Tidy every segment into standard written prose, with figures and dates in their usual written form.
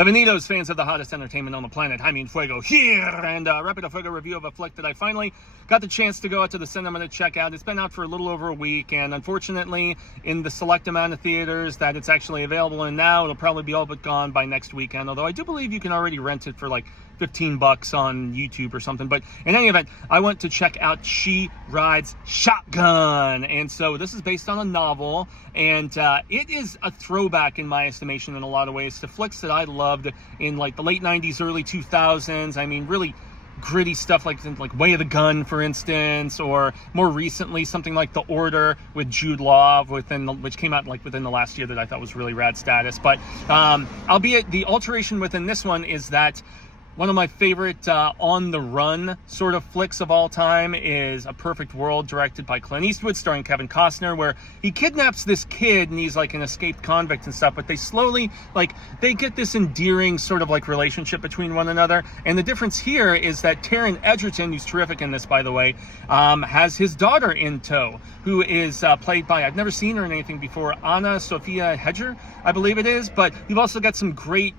Bienvenidos, fans of the hottest entertainment on the planet. I mean, Fuego here, and Rapido Fuego review of a flick that I finally got the chance to go out to the cinema to check out. It's been out for a little over a week, and unfortunately, in the select amount of theaters that it's actually available in now, it'll probably be all but gone by next weekend, although I do believe you can already rent it for like $15 on YouTube or something. But in any event, I went to check out She Rides Shotgun, and so this is based on a novel, and it is a throwback in my estimation in a lot of ways to flicks that I loved in like the late 90s, early 2000s. I mean, really gritty stuff like Way of the Gun, for instance, or more recently something like The Order with Jude Law, which came out like within the last year, that I thought was really rad status. But albeit the alteration within this one is that one of my favorite on-the-run sort of flicks of all time is A Perfect World, directed by Clint Eastwood, starring Kevin Costner, where he kidnaps this kid and he's like an escaped convict and stuff, but they slowly, they get this endearing sort of like relationship between one another. And the difference here is that Taron Egerton, who's terrific in this, by the way, has his daughter in tow, who is played by, I've never seen her in anything before, Anna Sophia Hedger, I believe it is, but you've also got some great,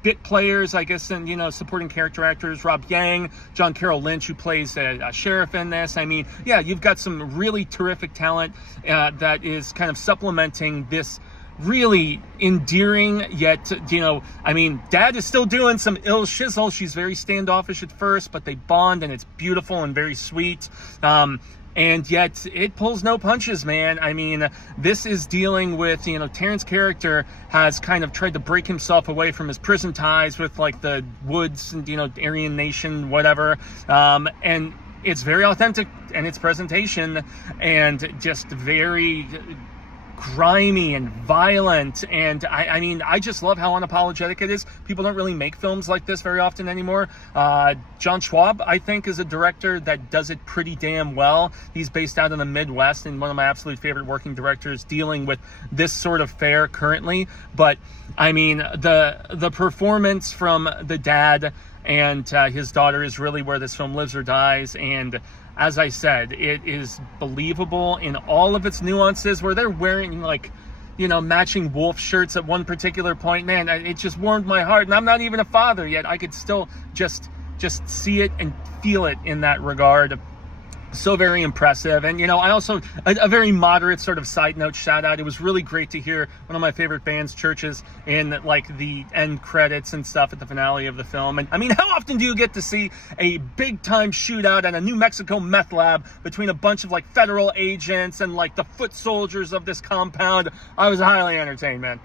bit players, I guess, and, supporting character actors, Rob Yang, John Carroll Lynch, who plays a sheriff in this. I mean, yeah, you've got some really terrific talent that is kind of supplementing this really endearing, yet, Dad is still doing some ill shizzle. She's very standoffish at first, but they bond, and it's beautiful and very sweet. And yet it pulls no punches, man. I mean, this is dealing with, Taron's character has kind of tried to break himself away from his prison ties with like the Woods and, Aryan Nation, whatever. And it's very authentic in its presentation and just very grimy and violent, and I just love how unapologetic it is. People don't really make films like this very often anymore. John Schwab, I think, is a director that does it pretty damn well. He's based out in the Midwest and one of my absolute favorite working directors dealing with this sort of fare currently. But I mean, the performance from the dad and his daughter is really where this film lives or dies. And as I said, it is believable in all of its nuances, where they're wearing matching wolf shirts at one particular point. Man, it just warmed my heart, and I'm not even a father yet. I could still just see it and feel it in that regard. So very impressive. And I also, a very moderate sort of side note shout out, it was really great to hear one of my favorite bands, Churches, in like the end credits and stuff at the finale of the film. And I mean, how often do you get to see a big time shootout at a New Mexico meth lab between a bunch of like federal agents and like the foot soldiers of this compound? I was highly entertained, man.